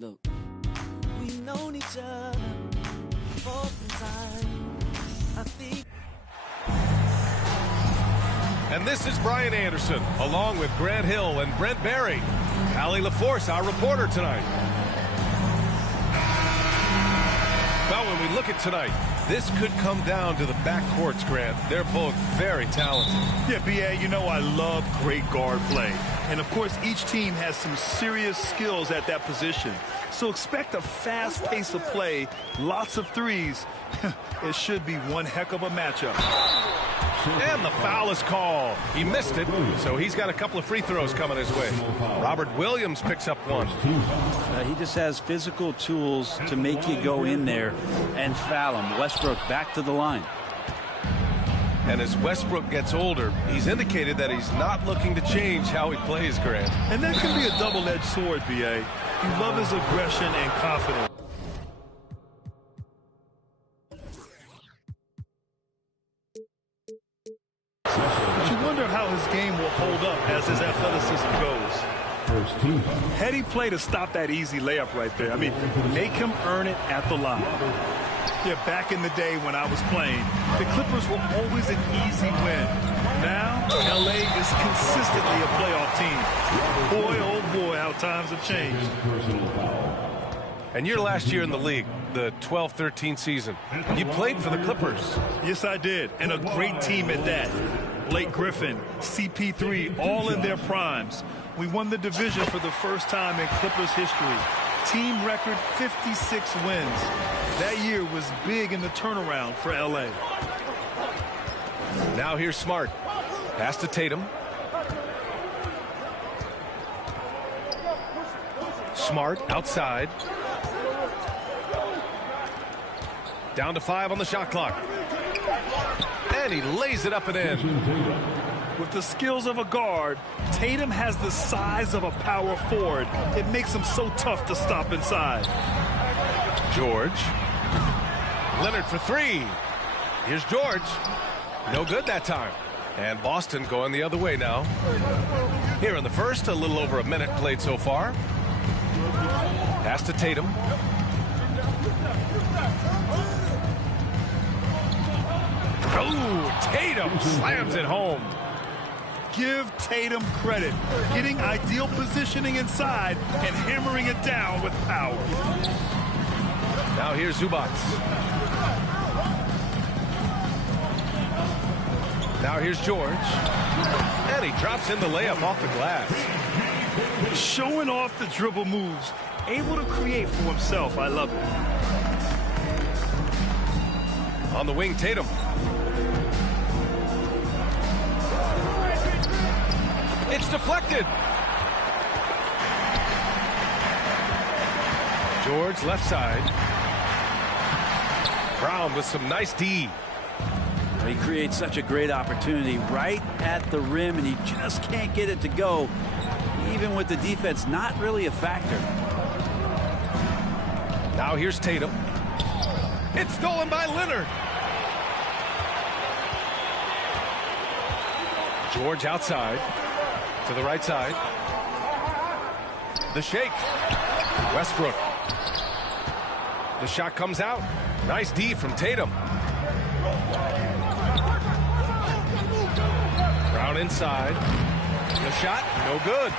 Look, we known each other for some time. I think. And this is Brian Anderson, along with Grant Hill and Brent Barry. Allie LaForce, our reporter tonight. Well, when we look at tonight, this could come down to the backcourts, Grant. They're both very talented. Yeah, B.A., you know I love great guard play. And, of course, each team has some serious skills at that position. So expect a fast pace of play, lots of threes. It should be one heck of a matchup. And the foul is called. He missed it, so he's got a couple of free throws coming his way. Robert Williams picks up one. He just has physical tools to make you go in there and foul him. Westbrook back to the line. And as Westbrook gets older, he's indicated that he's not looking to change how he plays, Grant. And that can be a double-edged sword, B.A. You love his aggression and confidence. But you wonder how his game will hold up as his athleticism goes. Heady play to stop that easy layup right there. I mean, make him earn it at the line. Yeah, back in the day when I was playing, the Clippers were always an easy win. Now, L.A. is consistently a playoff team. Boy, oh boy, how times have changed. And your last year in the league, the 12-13 season, you played for the Clippers. Yes, I did, and a great team at that. Blake Griffin, CP3, all in their primes. We won the division for the first time in Clippers history. Team record 56 wins. That year was big in the turnaround for L.A. Now here's Smart. Pass to Tatum. Smart outside. Down to 5 on the shot clock. And he lays it up and in. With the skills of a guard, Tatum has the size of a power forward. It makes him so tough to stop inside. George. Leonard for 3. Here's George. No good that time. And Boston going the other way now. Here in the first, a little over a minute played so far. Pass to Tatum. Oh, Tatum slams it home. Give Tatum credit. Getting ideal positioning inside and hammering it down with power. Now here's Zubac. Now here's George. And he drops in the layup off the glass. Showing off the dribble moves. Able to create for himself. I love it. On the wing, Tatum. It's deflected. George left side. Brown with some nice D. He creates such a great opportunity right at the rim, and he just can't get it to go, even with the defense not really a factor. Now here's Tatum. It's stolen by Leonard. George outside. To the right side. The shake. Westbrook. The shot comes out. Nice D from Tatum. Brown inside. The shot, no good.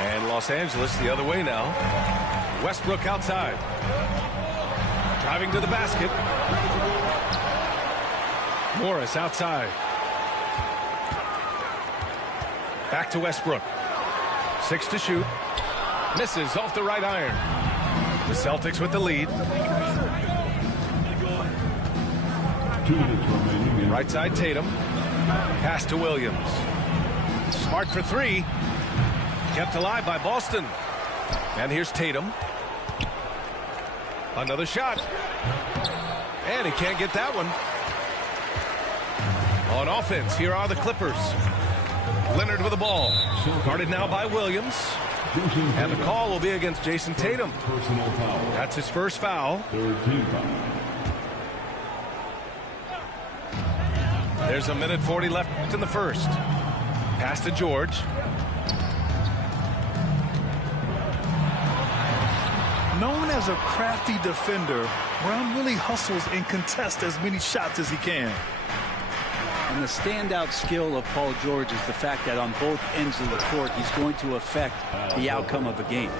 And Los Angeles the other way now. Westbrook outside. Driving to the basket. Morris outside. Back to Westbrook. 6 to shoot. Misses off the right iron. The Celtics with the lead. Right side Tatum. Pass to Williams. Smart for 3. Kept alive by Boston. And here's Tatum. Another shot. And he can't get that one. On offense, here are the Clippers. Leonard with the ball. Guarded now by Williams. And the call will be against Jason Tatum. That's his first foul. There's a minute 40 left in the first. Pass to George. as a crafty defender, Brown really hustles and contests as many shots as he can. And the standout skill of Paul George is the fact that on both ends of the court, he's going to affect the outcome of the game.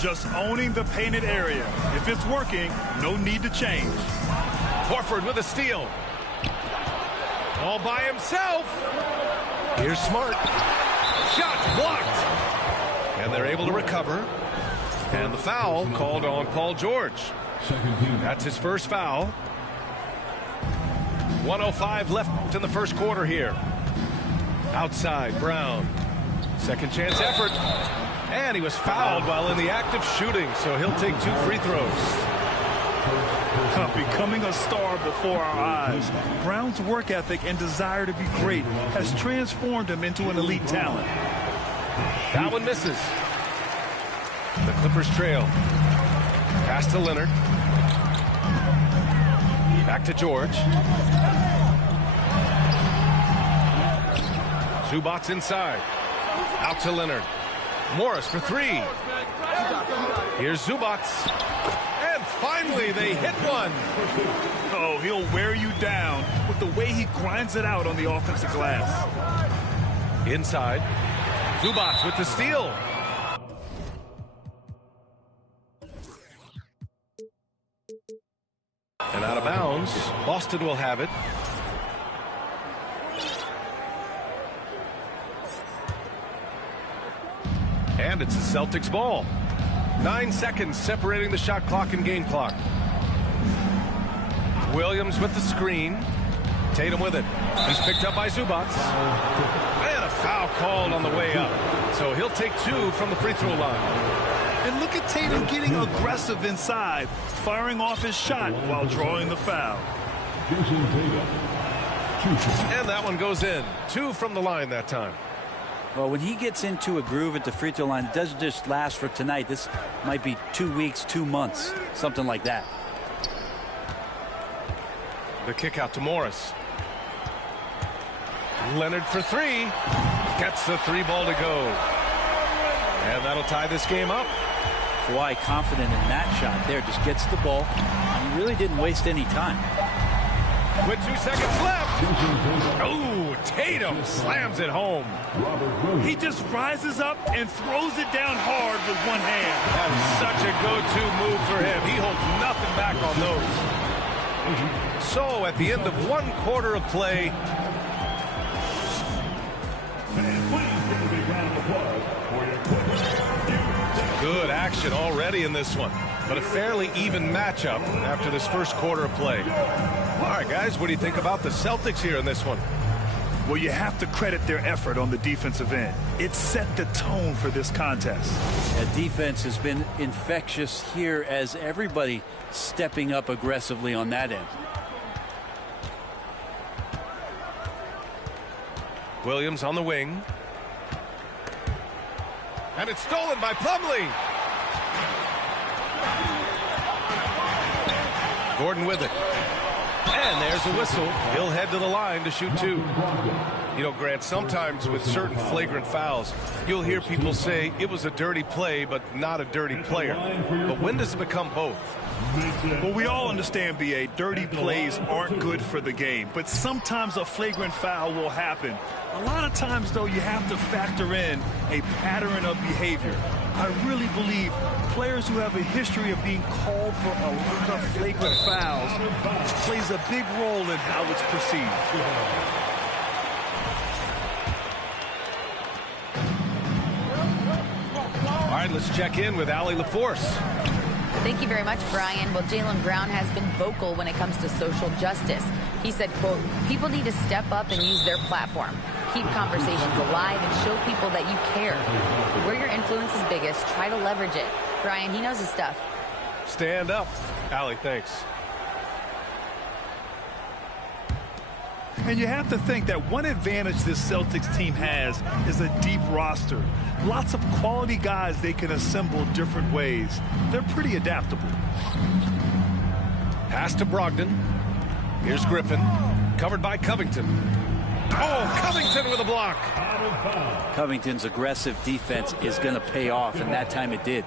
Just owning the painted area. If it's working, no need to change. Horford with a steal. All by himself. Here's Smart. Shot blocked. And they're able to recover. And the foul called on Paul George. That's his first foul. 1:05 left in the first quarter here. Outside, Brown. Second chance effort. And he was fouled while in the act of shooting, so he'll take 2 free throws. Becoming a star before our eyes, Brown's work ethic and desire to be great has transformed him into an elite talent. That one misses. The Clippers trail. Pass to Leonard. Back to George. Zubac inside. Out to Leonard. Morris for 3. Here's Zubac. And finally they hit one. Oh, he'll wear you down with the way he grinds it out on the offensive glass. Inside. Zubac with the steal. And out of bounds. Boston will have it. And it's the Celtics ball. 9 seconds separating the shot clock and game clock. Williams with the screen. Tatum with it. He's picked up by Zubac. And a foul called on the way up. So he'll take 2 from the free throw line. And look at Tatum getting aggressive inside, firing off his shot while drawing the foul. And that one goes in. 2 from the line that time. Well, when he gets into a groove at the free throw line, it doesn't just last for tonight. This might be 2 weeks, 2 months, something like that. The kick out to Morris. Leonard for 3. Gets the 3 ball to go. And that'll tie this game up. Kawhi confident in that shot there. Just gets the ball. He really didn't waste any time. With 2 seconds left. Oh, Tatum slams it home. He just rises up and throws it down hard with one hand. That is such a go-to move for him. He holds nothing back on those. So at the end of 1 quarter of play, good action already in this one, but a fairly even matchup after this first quarter of play. All right, guys, what do you think about the Celtics here in this one? Well, you have to credit their effort on the defensive end. It set the tone for this contest. That defense has been infectious here as everybody stepping up aggressively on that end. Williams on the wing. And it's stolen by Plumlee. Gordon with it. And there's a whistle. He'll head to the line to shoot 2. You know, Grant, sometimes with certain flagrant fouls, you'll hear people say it was a dirty play, but not a dirty player. But when does it become both? Well, we all understand, B.A., dirty plays aren't good for the game, but sometimes a flagrant foul will happen. A lot of times, though, you have to factor in a pattern of behavior. I really believe players who have a history of being called for a lot of flagrant fouls plays a big role in how it's perceived. All right, let's check in with Allie LaForce. Thank you very much, Brian. Well, Jaylen Brown has been vocal when it comes to social justice. He said, quote, people need to step up and use their platform. Keep conversations alive and show people that you care. Where your influence is biggest, try to leverage it. Brian, he knows his stuff. Stand up. Allie, thanks. And you have to think that one advantage this Celtics team has is a deep roster. Lots of quality guys they can assemble different ways. They're pretty adaptable. Pass to Brogdon. Here's Griffin. Covered by Covington. Oh, Covington with a block. Covington's aggressive defense is going to pay off, and that time it did.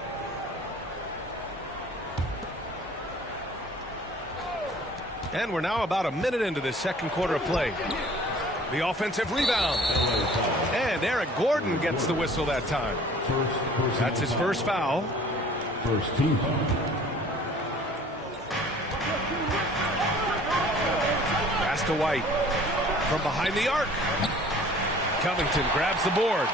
And we're now about a minute into this second quarter of play. The offensive rebound. And Eric Gordon gets the whistle that time. That's his first foul. First team foul. Pass to White. From behind the arc. Covington grabs the board.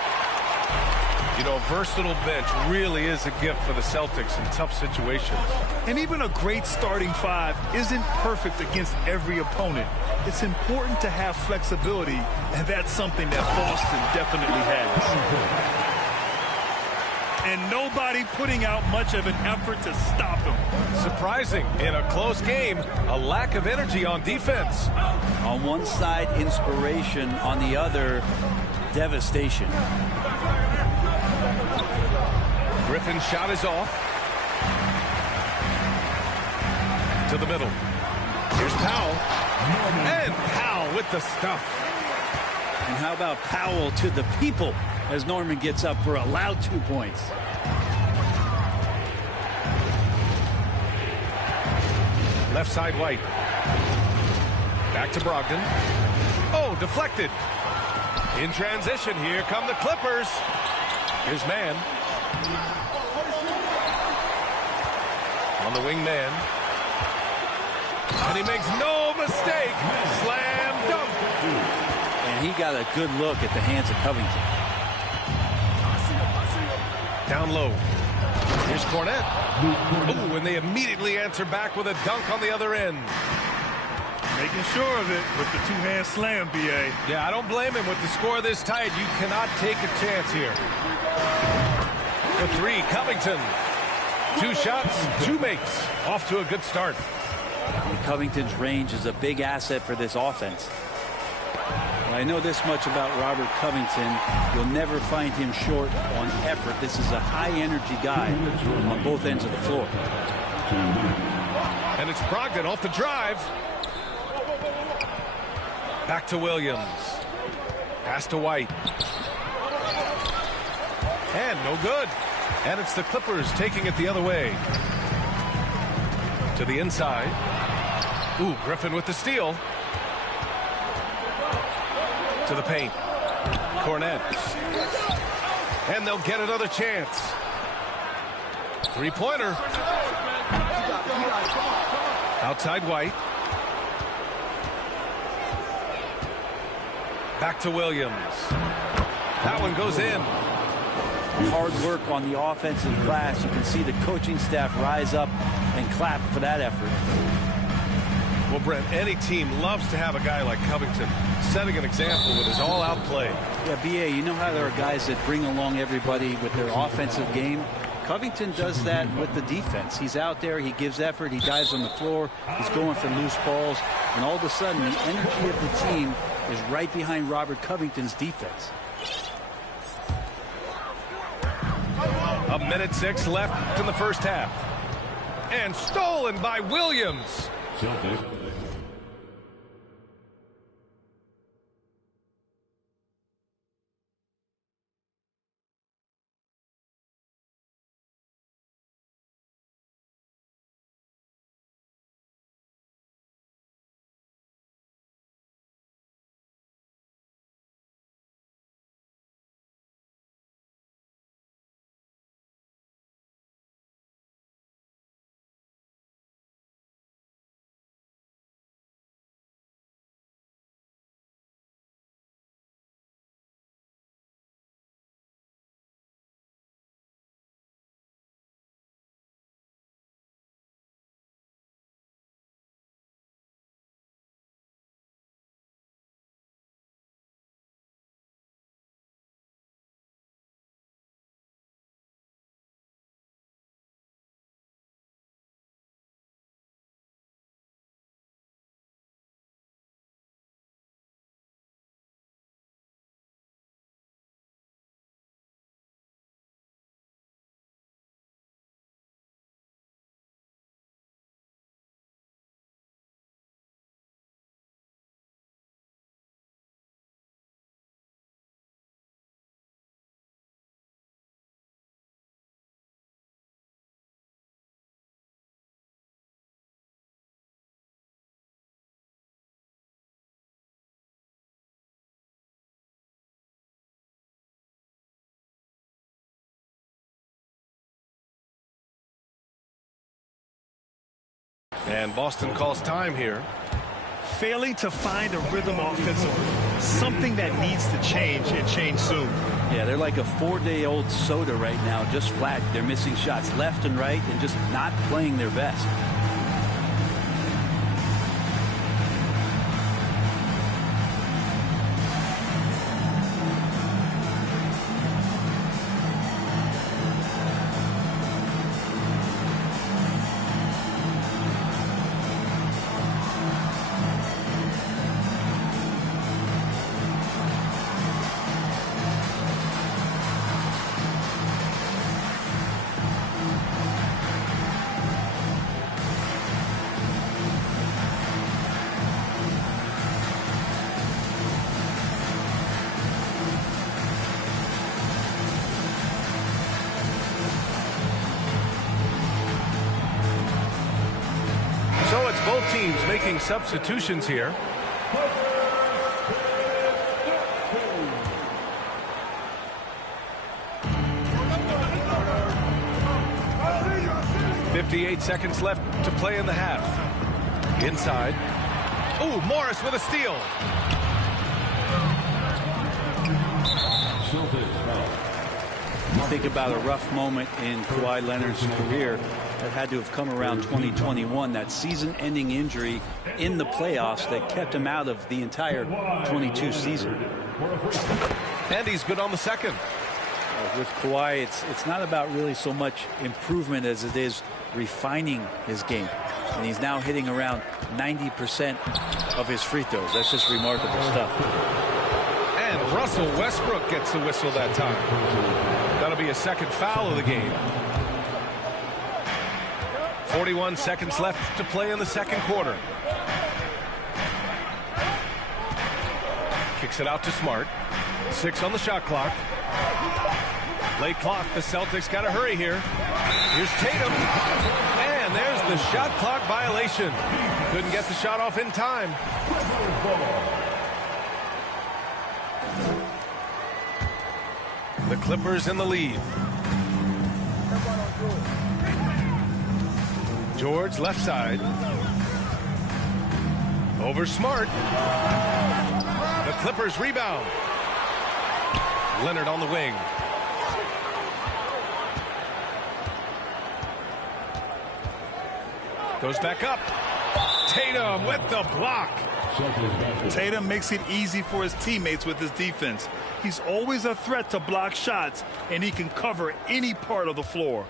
You know, a versatile bench really is a gift for the Celtics in tough situations. And even a great starting five isn't perfect against every opponent. It's important to have flexibility, and that's something that Boston definitely has. And nobody putting out much of an effort to stop him. Surprising, in a close game, a lack of energy on defense. On one side, inspiration. On the other, devastation. Griffin's shot is off. To the middle. Here's Powell. And Powell with the stuff. And how about Powell to the people as Norman gets up for a loud 2 points. Left side White. Back to Brogdon. Oh, deflected. In transition, here come the Clippers. Here's Mann. On the wing man. And he makes no mistake. Slam dunk. And he got a good look at the hands of Covington. Down low. Here's Cornette. Oh, and they immediately answer back with a dunk on the other end. Making sure of it with the two-hand slam, B.A. Yeah, I don't blame him. With the score this tight, you cannot take a chance here. The three, Covington. 2 shots, 2 makes. Off to a good start. And Covington's range is a big asset for this offense. Well, I know this much about Robert Covington. You'll never find him short on effort. This is a high-energy guy on both ends of the floor. And it's Brogdon off the drive. Back to Williams. Pass to White. And no good. And it's the Clippers taking it the other way. To the inside. Ooh, Griffin with the steal. To the paint. Cornette. And they'll get another chance. Three-pointer. Outside White. Back to Williams. That one goes in. Hard work on the offensive glass. You can see the coaching staff rise up and clap for that effort. Well, Brent, any team loves to have a guy like Covington setting an example with his all-out play. Yeah, B.A., you know how there are guys that bring along everybody with their offensive game? Covington does that with the defense. He's out there, he gives effort, he dives on the floor, he's going for loose balls, and all of a sudden the energy of the team is right behind Robert Covington's defense. A minute 6 left in the first half. And stolen by Williams. Celtics And Boston calls time here. Failing to find a rhythm offensively. Something that needs to change and change soon. Yeah, they're like a 4-day-old soda right now, just flat. They're missing shots left and right and just not playing their best. So it's both teams making substitutions here. "58 seconds left to play in the half." Inside. Ooh, Morris with a steal. You think about a rough moment in Kawhi Leonard's career that had to have come around 2021, that season-ending injury in the playoffs that kept him out of the entire 22 season. And he's good on the second. With Kawhi, it's not about really so much improvement as it is refining his game. And he's now hitting around 90% of his free throws. That's just remarkable stuff. And Russell Westbrook gets the whistle that time. That'll be a second foul of the game. 41 seconds left to play in the second quarter. Kicks it out to Smart. 6 on the shot clock. Late clock. The Celtics got to hurry here. Here's Tatum. And there's the shot clock violation. Couldn't get the shot off in time. The Clippers in the lead. George left side. Over Smart. The Clippers rebound. Leonard on the wing. Goes back up. Tatum with the block. Tatum makes it easy for his teammates with his defense. He's always a threat to block shots, and he can cover any part of the floor.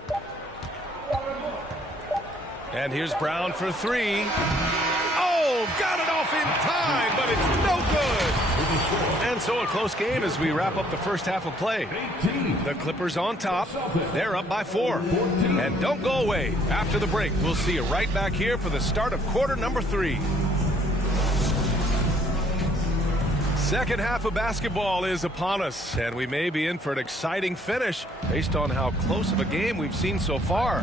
And here's Brown for 3. Oh, got it off in time, but it's no good. And so a close game as we wrap up the first half of play. The Clippers on top. They're up by 4. And don't go away. After the break, we'll see you right back here for the start of quarter number 3. Second half of basketball is upon us, and we may be in for an exciting finish based on how close of a game we've seen so far.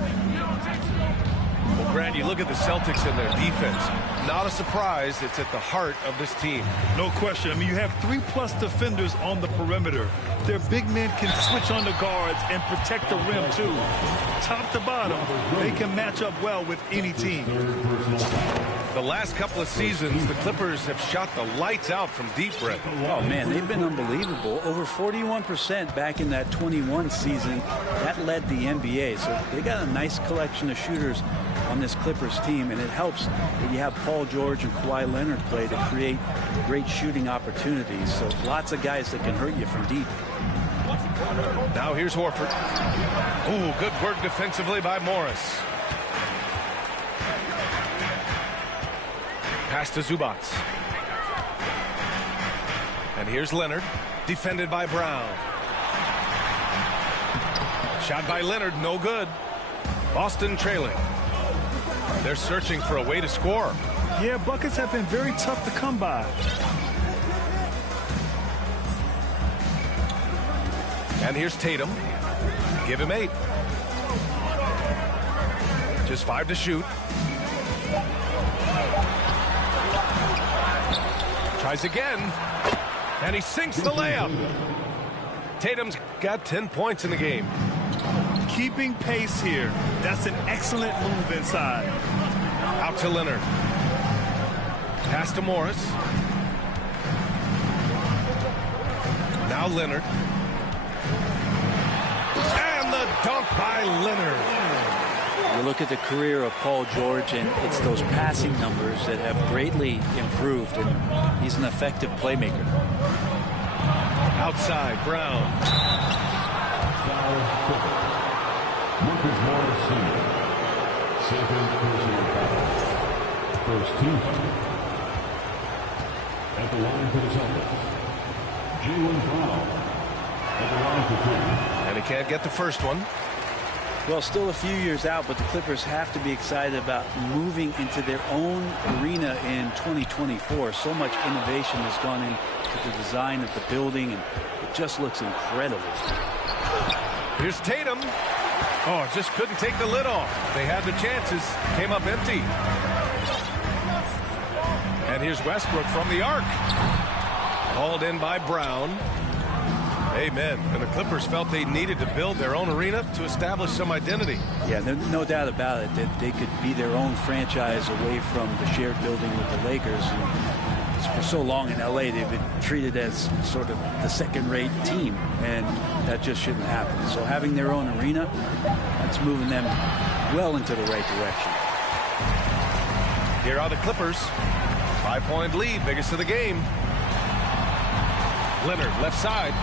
Well, Grant, you look at the Celtics and their defense. Not a surprise. It's at the heart of this team. No question. I mean, you have 3+ defenders on the perimeter. Their big men can switch on the guards and protect the rim, too. Top to bottom, they can match up well with any team. The last couple of seasons, the Clippers have shot the lights out from deep, Brett. Oh, man, they've been unbelievable. Over 41% back in that 21 season. That led the NBA. So they got a nice collection of shooters on this Clippers team, and it helps that you have Paul George and Kawhi Leonard play to create great shooting opportunities. So lots of guys that can hurt you from deep. Now here's Horford. Ooh, good work defensively by Morris. Pass to Zubac. And here's Leonard, defended by Brown. Shot by Leonard, no good. Boston trailing. They're searching for a way to score. Yeah, buckets have been very tough to come by. And here's Tatum. Give him 8. Just 5 to shoot. Tries again. And he sinks the layup. Tatum's got 10 points in the game. Keeping pace here. That's an excellent move inside. Out to Leonard. Pass to Morris. Now Leonard. And the dunk by Leonard. You look at the career of Paul George, and it's those passing numbers that have greatly improved, and he's an effective playmaker. Outside, Brown. Foul. Marcus Morris Sr. Second personal foul. First team foul. At the line for the Celtics, Jaylen Brown. At the line for two. And he can't get the first one. Well, still a few years out, but the Clippers have to be excited about moving into their own arena in 2024. So much innovation has gone into the design of the building, and it just looks incredible. Here's Tatum. Oh, just couldn't take the lid off. They had the chances, came up empty. And here's Westbrook from the arc. Hauled in by Brown. Amen. And the Clippers felt they needed to build their own arena to establish some identity. Yeah, no doubt about it that they could be their own franchise away from the shared building with the Lakers. And for so long in LA, they've been treated as sort of the second-rate team, and that just shouldn't happen. So having their own arena, that's moving them well into the right direction. Here are the Clippers. 5-point lead, biggest of the game. Leonard left side.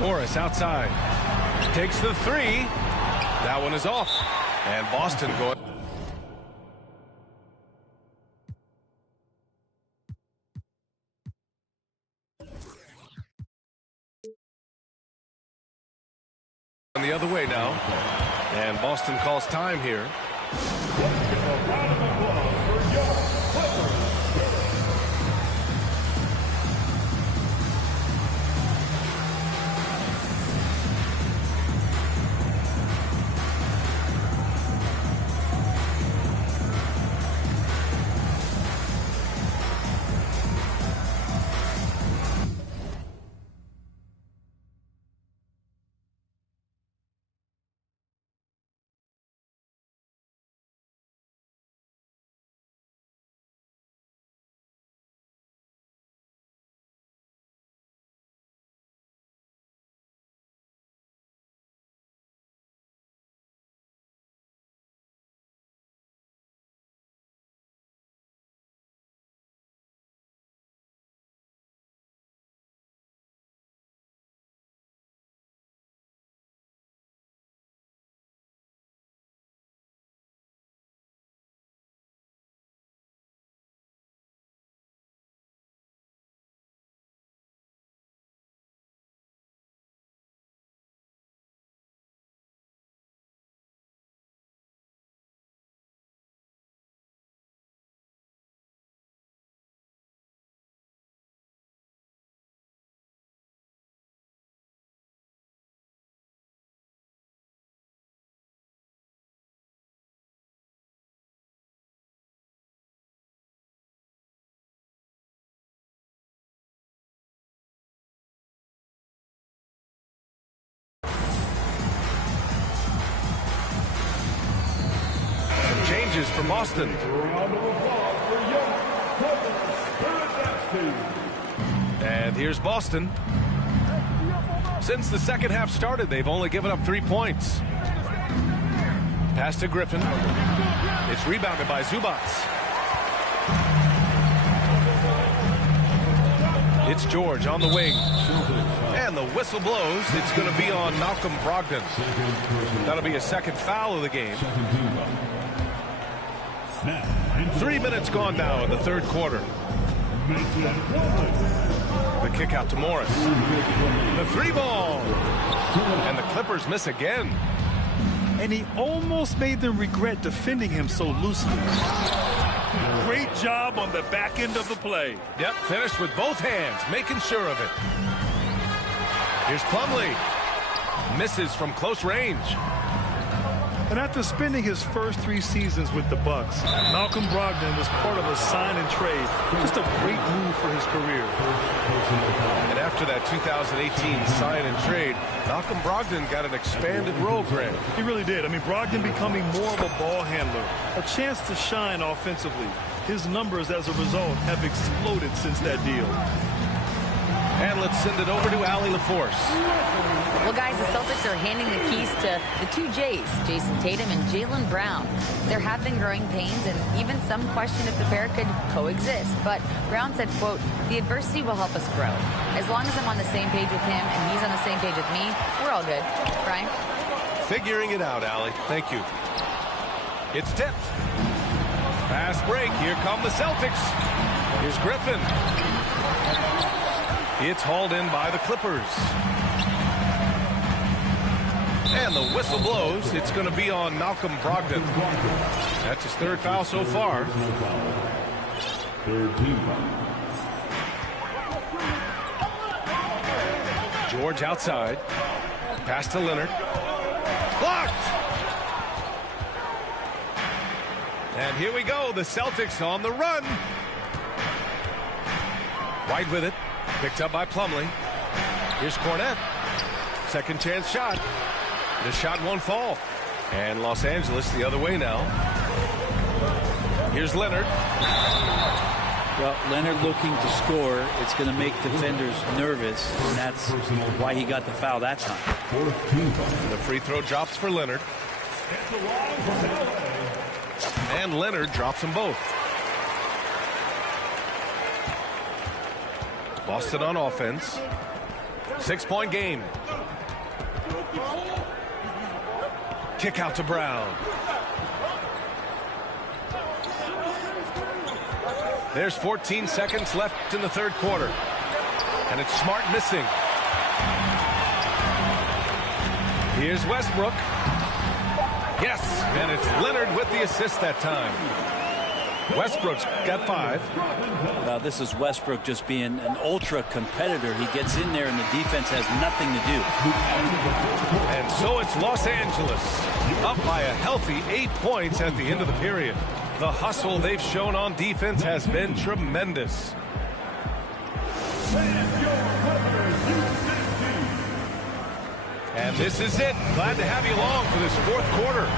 Morris outside. Takes the three. That one is off. And Boston going. The other way now. And Boston calls time here. Changes for Boston. And here's Boston. Since the second half started, they've only given up 3 points. Pass to Griffin. It's rebounded by Zubac. It's George on the wing. And the whistle blows. It's going to be on Malcolm Brogdon. That'll be a second foul of the game. 3 minutes gone now in the third quarter. The kick out to Morris. The three ball. And the Clippers miss again. And he almost made them regret defending him so loosely. Great job on the back end of the play. Yep, finished with both hands, making sure of it. Here's Plumlee. Misses from close range. And after spending his first 3 seasons with the Bucks, Malcolm Brogdon was part of a sign and trade. Just a great move for his career. And after that 2018 sign and trade, Malcolm Brogdon got an expanded role, Greg. He really did. I mean, Brogdon becoming more of a ball handler, a chance to shine offensively. His numbers as a result have exploded since that deal. And let's send it over to Allie LaForce. Well, guys, the Celtics are handing the keys to the 2 J's, Jason Tatum and Jaylen Brown. There have been growing pains, and even some question if the pair could coexist. But Brown said, quote, "The adversity will help us grow. As long as I'm on the same page with him and he's on the same page with me, we're all good." Brian? Figuring it out, Allie. Thank you. It's tipped. Fast break. Here come the Celtics. Here's Griffin. It's hauled in by the Clippers. And the whistle blows. It's going to be on Malcolm Brogdon. That's his 3rd foul so far. 3rd team foul. George outside. Pass to Leonard. Blocked! And here we go. The Celtics on the run. White with it. Picked up by Plumlee. Here's Cornette. Second chance shot. The shot won't fall. And Los Angeles the other way now. Here's Leonard. Well, Leonard looking to score. It's going to make defenders nervous, and that's why he got the foul that time. 4th team foul. The free throw drops for Leonard. And Leonard drops them both. Boston on offense. 6-point game. Kick out to Brown. There's 14 seconds left in the 3rd quarter. And it's Smart missing. Here's Westbrook. Yes, and it's Leonard with the assist that time. Westbrook's got 5. Well, this is Westbrook just being an ultra competitor. He gets in there and the defense has nothing to do. And so it's Los Angeles up by a healthy 8 points at the end of the period. The hustle they've shown on defense has been tremendous. And this is it. Glad to have you along for this 4th quarter.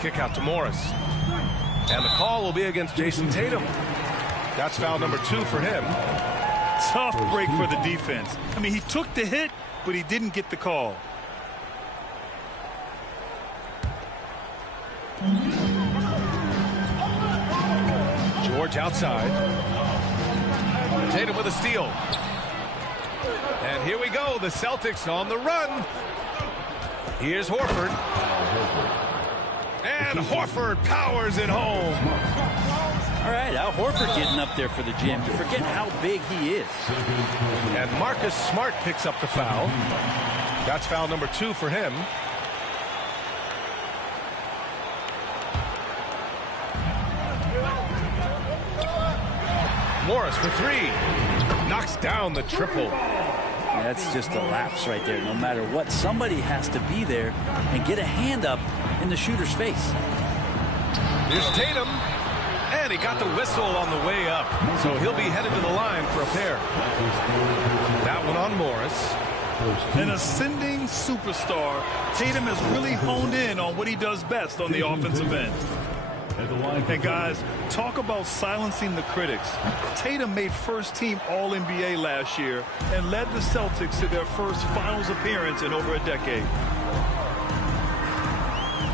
Kick out to Morris. And the call will be against Jason Tatum. That's foul number 2 for him. Tough break for the defense. I mean, he took the hit, but he didn't get the call. George outside. Tatum with a steal. And here we go. The Celtics on the run. Here's Horford. And Horford powers it home. All right, Al Horford getting up there for the gym. You forget how big he is. And Marcus Smart picks up the foul. That's foul number 2 for him. Morris for 3. Knocks down the triple. That's just a lapse right there. No matter what, somebody has to be there and get a hand up in the shooter's face. Here's Tatum. And he got the whistle on the way up. So he'll be headed to the line for a pair. That one on Morris. An ascending superstar, Tatum has really honed in on what he does best on the offensive end. And guys, talk about silencing the critics. Tatum made first-team All-NBA last year and led the Celtics to their first finals appearance in over a decade.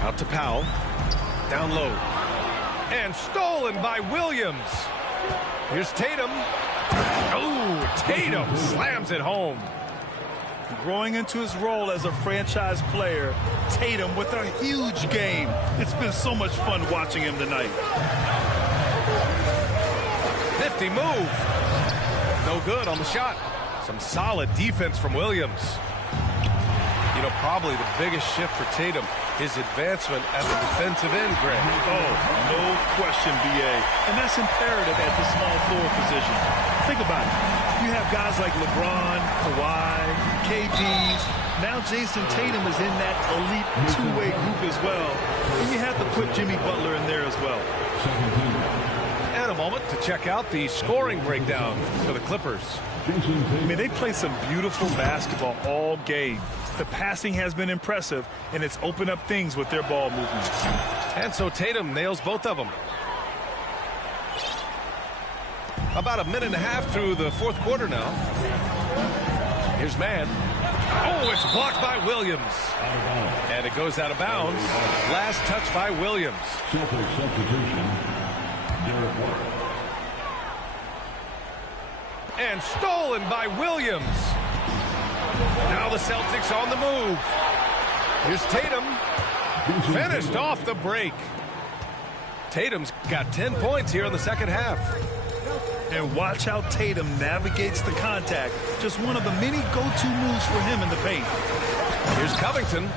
Out to Powell. Down low. And stolen by Williams. Here's Tatum. Oh, Tatum slams it home. Growing into his role as a franchise player, Tatum with a huge game. It's been so much fun watching him tonight. 50 move. No good on the shot. Some solid defense from Williams. You You know, probably the biggest shift for Tatum is advancement at the defensive end, Greg. Oh, no question, B.A. And that's imperative at the small forward position. Think about it. You have guys like LeBron, Kawhi, KD. Now Jason Tatum is in that elite two-way group as well. And you have to put Jimmy Butler in there as well. And a moment to check out the scoring breakdown for the Clippers. I mean, they played some beautiful basketball all game. The passing has been impressive, and it's opened up things with their ball movement. And so Tatum nails both of them. About a minute and a half through the fourth quarter now. Here's Mann. Oh, it's blocked by Williams. And it goes out of bounds. Last touch by Williams. Celtics substitution, Derek White. And stolen by Williams. Now the Celtics on the move. Here's Tatum. Finished off the break. Tatum's got 10 points here in the second half. And watch how Tatum navigates the contact. Just one of the many go-to moves for him in the paint. Here's Covington.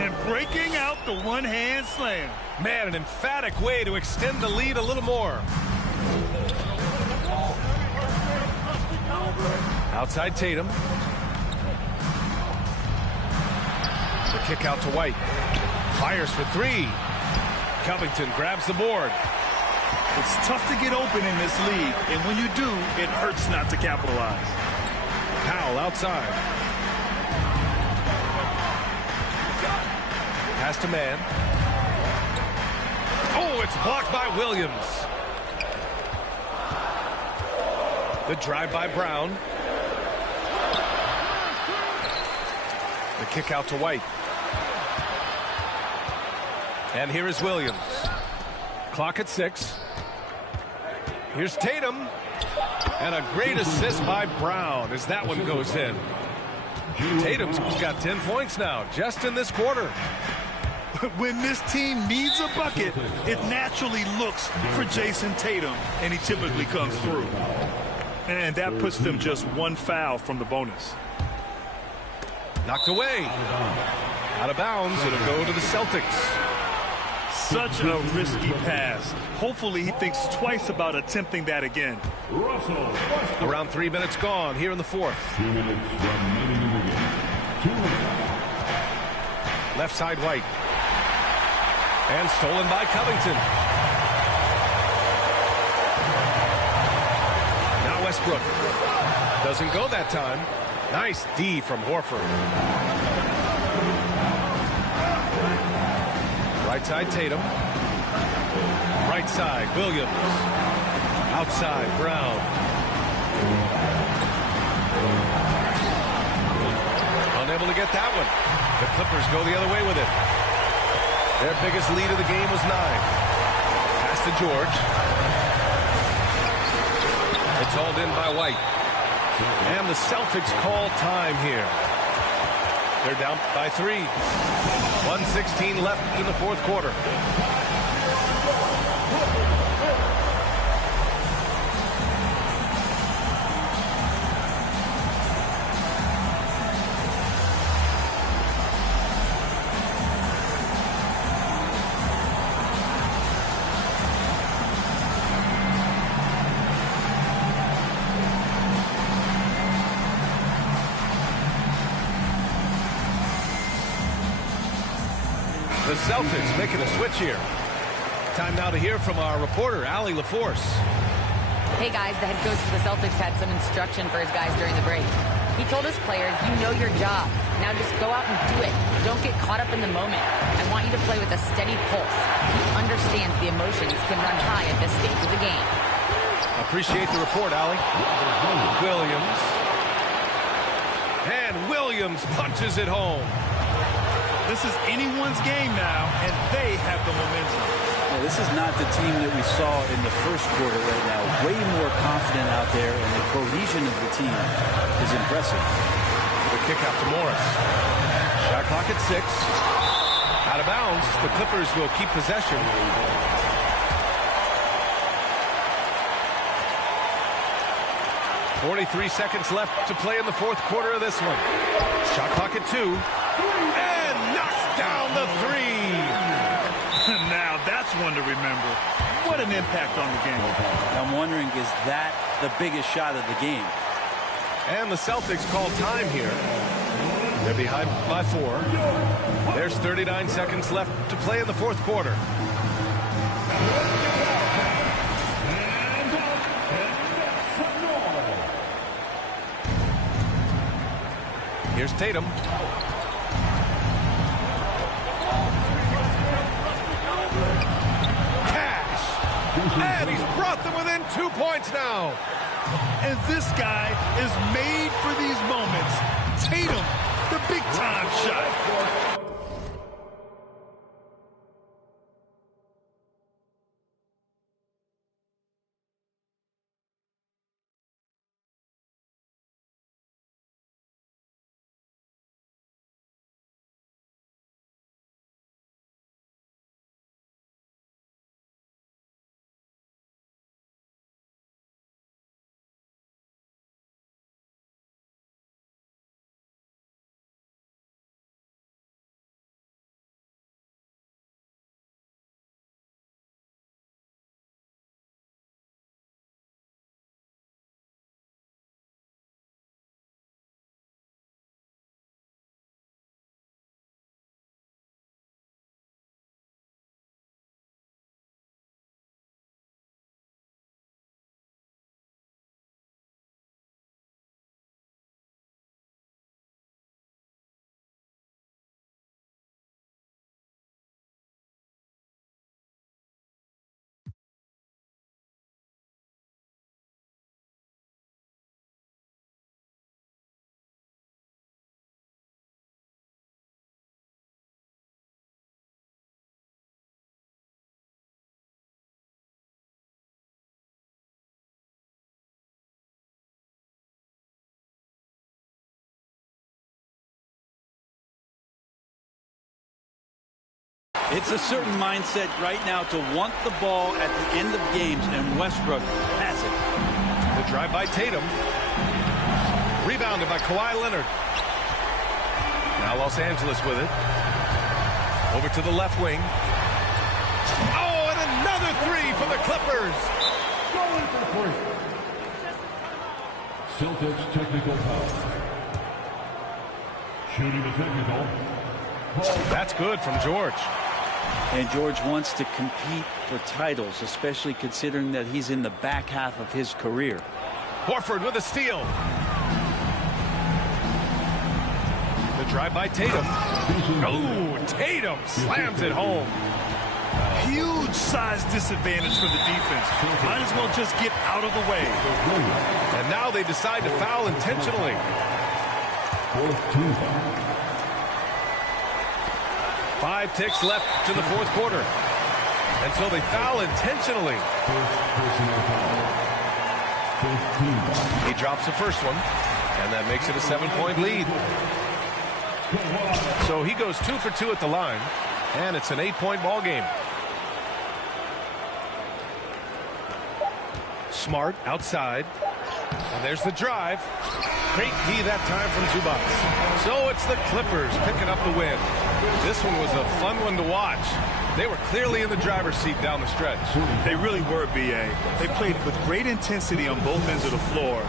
And breaking out the one-hand slam. Man, an emphatic way to extend the lead a little more. Outside Tatum. The kick out to White. Fires for three. Covington grabs the board. It's tough to get open in this league, and when you do, it hurts not to capitalize. Powell outside. Pass to Mann. Oh, it's blocked by Williams. The drive by Brown. The kick out to White. And here is Williams. Clock at 6. Here's Tatum. And a great assist by Brown as that one goes in. Tatum's got 10 points now, just in this quarter. When this team needs a bucket, it naturally looks for Jason Tatum, and he typically comes through. And that puts them just one foul from the bonus. Knocked away. Out of bounds. It'll go to the Celtics. Such a risky pass. Hopefully he thinks twice about attempting that again. Around 3 minutes gone here in the fourth. 2 minutes remaining in the game. 2 minutes. Left side White. And stolen by Covington. Now Westbrook. Doesn't go that time. Nice D from Horford. Right side Tatum. Right side Williams. Outside Brown. Unable to get that one. The Clippers go the other way with it. Their biggest lead of the game was 9. Pass to George. It's hauled in by White. And the Celtics call time here. They're down by 3. 1:16 left in the fourth quarter. The Celtics making a switch here. Time now to hear from our reporter, Allie LaForce. Hey guys, the head coach of the Celtics had some instruction for his guys during the break. He told his players, you know your job. Now just go out and do it. Don't get caught up in the moment. I want you to play with a steady pulse. He understands the emotions can run high at this stage of the game. Appreciate the report, Allie. Williams. And Williams punches it home. This is anyone's game now, and they have the momentum. Yeah, this is not the team that we saw in the first quarter right now. Way more confident out there, and the cohesion of the team is impressive. The kick out to Morris. Shot clock at 6. Out of bounds. The Clippers will keep possession. 43 seconds left to play in the fourth quarter of this one. Shot clock at 2. And knocks down the 3. Now that's one to remember. What an impact on the game. I'm wondering, is that the biggest shot of the game? And the Celtics call time here. They're behind by 4. There's 39 seconds left to play in the fourth quarter. Here's Tatum. Cash. And he's brought them within 2 points now. And this guy is made for these moments. Tatum, the big-time shot. It's a certain mindset right now to want the ball at the end of games, and Westbrook has it. The drive by Tatum. Rebounded by Kawhi Leonard. Now Los Angeles with it. Over to the left wing. Oh, and another 3 for the Clippers. Going for 3. Celtics technical foul. Shooting the technical. That's good from George. And George wants to compete for titles, especially considering that he's in the back half of his career. Horford with a steal. The drive by Tatum. Oh, Tatum slams it home. Huge size disadvantage for the defense. Might as well just get out of the way. And now they decide to foul intentionally. 5 ticks left to the fourth quarter. And so they foul intentionally. He drops the first one, and that makes it a 7-point lead. So he goes 2 for 2 at the line, and it's an 8-point ball game. Smart outside, and there's the drive. Great D that time from Zubac. So it's the Clippers picking up the win. This one was a fun one to watch. They were clearly in the driver's seat down the stretch. They really were, B.A. They played with great intensity on both ends of the floor.